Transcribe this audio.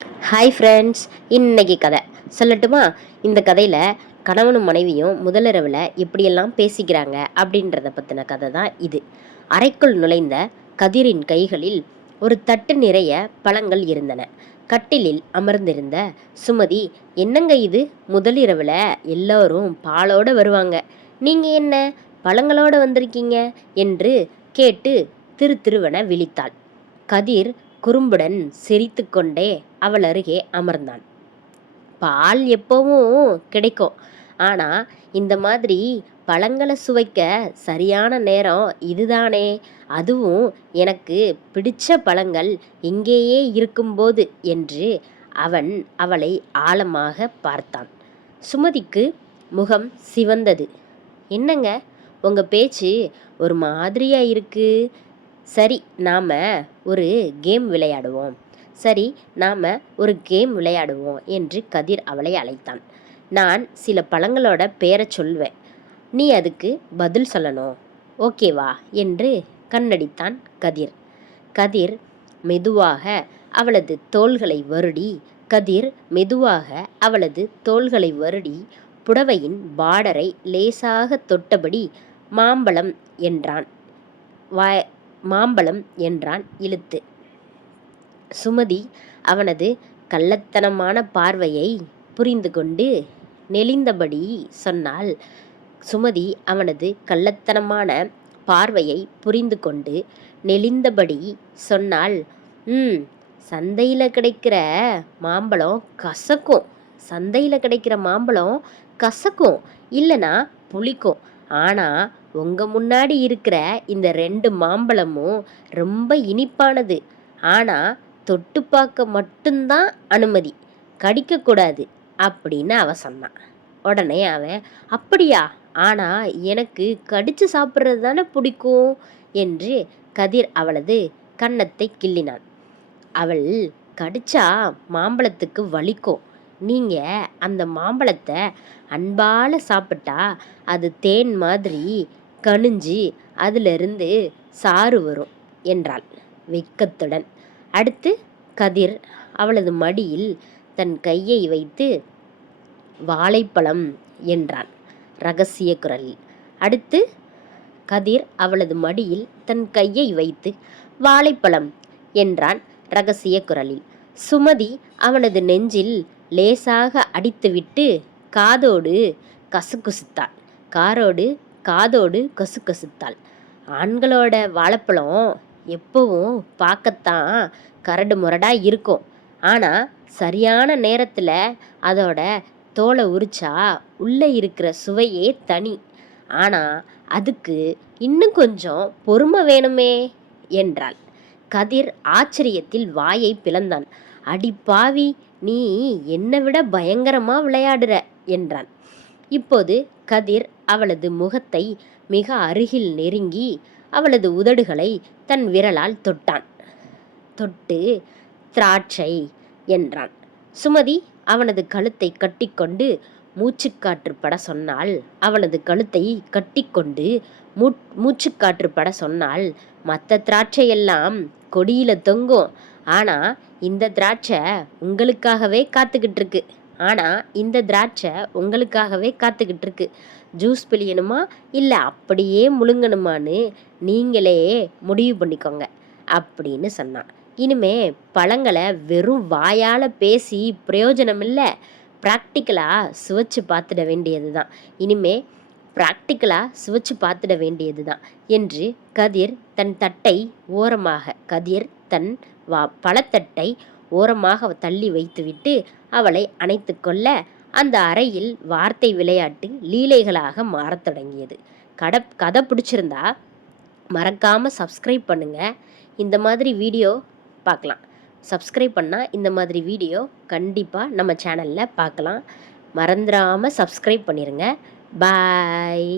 Hi friends, இன்னைக்கு கதை சொல்லட்டுமா? இந்த கதையில் கணவனும் மனைவியும் முதலிரவில் எப்படியெல்லாம் பேசிக்கிறாங்க அப்படின்றத பற்றின கதை தான் இது. அறைக்குள் நுழைந்த கதிரின் கைகளில் ஒரு தட்டு நிறைய பழங்கள் இருந்தன. கட்டிலில் அமர்ந்திருந்த சுமதி, என்னங்க இது, முதலிரவில் எல்லோரும் பாலோடு வருவாங்க, நீங்கள் என்ன பழங்களோடு வந்திருக்கீங்க என்று கேட்டு திருவென விழித்தாள். கதிர் குறும்புடன் சிரித்து கொண்டே அவள் அருகே அமர்ந்தான். பால் எப்பவும் கிடைக்கும், ஆனால் இந்த மாதிரி பழங்களை சுவைக்க சரியான நேரம் இதுதானே, அதுவும் எனக்கு பிடிச்ச பழங்கள் இங்கேயே இருக்கும்போது என்று அவன் அவளை ஆழமாக பார்த்தான். சுமதிக்கு முகம் சிவந்தது. என்னங்க, உங்கள் பேச்சு ஒரு மாதிரியாக இருக்கு. சரி, நாம் ஒரு கேம் விளையாடுவோம் என்று கதிர் அவளை அழைத்தான். நான் சில பழங்களோட பேரை சொல்வேன், நீ அதுக்கு பதில் சொல்லணும், ஓகேவா என்று கண்ணடித்தான் கதிர். கதிர் மெதுவாக அவளது தோள்களை வருடி புடவையின் பார்டரை லேசாக தொட்டபடி மாம்பழம் என்றான் இழுத்து. சுமதி அவனது கள்ளத்தனமான பார்வையை புரிந்து கொண்டு நெளிந்தபடி சொன்னாள். சந்தையில் கிடைக்கிற மாம்பழம் கசக்கும், இல்லைனா புளிக்கும். ஆனால் உங்கள் முன்னாடி இருக்கிற இந்த 2 மாம்பழமும் ரொம்ப இனிப்பானது. ஆனால் தொட்டு பார்க்க மட்டும்தான் அனுமதி, கடிக்கக்கூடாது அப்படின்னு அவன் சொன்னான். உடனே அவன், அப்படியா, ஆனால் எனக்கு கடிச்சு சாப்பிட்றது தானே பிடிக்கும் என்று கதிர் அவளது கன்னத்தை கிள்ளினான். அவள், கடிச்சா மாம்பழத்துக்கு வலிக்கும், நீங்கள் அந்த மாம்பழத்தை அன்பால் சாப்பிட்டா அது தேன் மாதிரி கனிஞ்சு அதிலிருந்து சாறு வரும் என்றாள் வெட்கத்துடன். அடுத்து கதிர் அவளது மடியில் தன் கையை வைத்து வாழைப்பழம் என்றான் ரகசிய குரலில். சுமதி அவனது நெஞ்சில் லேசாக அடித்துவிட்டு காதோடு கசுகசுத்தாள். ஆண்களோட வாழைப்பழம் எப்பவும் பார்க்கத்தான் கரடு முரடாக இருக்கும், ஆனால் சரியான நேரத்தில் அதோட தோலை உரிச்சா உள்ளே இருக்கிற சுவையே தனி. ஆனால் அதுக்கு இன்னும் கொஞ்சம் பொறுமை வேணுமே என்றாள். கதிர் ஆச்சரியத்தில் வாயை பிளந்தான். அடி பாவி, நீ என்னை விட பயங்கரமாக விளையாடுற என்றான். இப்போது கதிர் அவளது முகத்தை மிக அருகில் நெருங்கி அவளது உதடுகளை தன் விரலால் தொட்டு திராட்சை என்றான். சுமதி அவனது கழுத்தை கட்டிக்கொண்டு மூச்சுக்காற்று பட சொன்னால், மற்ற திராட்சையெல்லாம் கொடியில தொங்கும், ஆனால் இந்த திராட்சை உங்களுக்காகவே காத்துக்கிட்டு இருக்கு. ஜூஸ் பிழியணுமா இல்லை அப்படியே முழுங்கணுமான்னு நீங்களே முடிவு பண்ணிக்கோங்க அப்படின்னு சொன்னான். இனிமே பழங்களை வெறும் வாயால் பேசி பிரயோஜனம் இல்லை, ப்ராக்டிக்கலாக சுவைச்சு பார்த்துட வேண்டியது தான் என்று கதிர் தன் பழத்தட்டை ஓரமாக தள்ளி வைத்துவிட்டு அவளை அணைத்து கொள்ள அந்த அறையில் வார்த்தை விளையாட்டு லீலைகளாக மாறத் தொடங்கியது. கதை பிடிச்சிருந்தா மறக்காமல் சப்ஸ்கிரைப் பண்ணுங்கள். இந்த மாதிரி வீடியோ பார்க்கலாம். சப்ஸ்கிரைப் பண்ணால் இந்த மாதிரி வீடியோ கண்டிப்பாக நம்ம சேனலில் பார்க்கலாம். மறந்துடாமல் சப்ஸ்கிரைப் பண்ணிடுங்க. பாய்.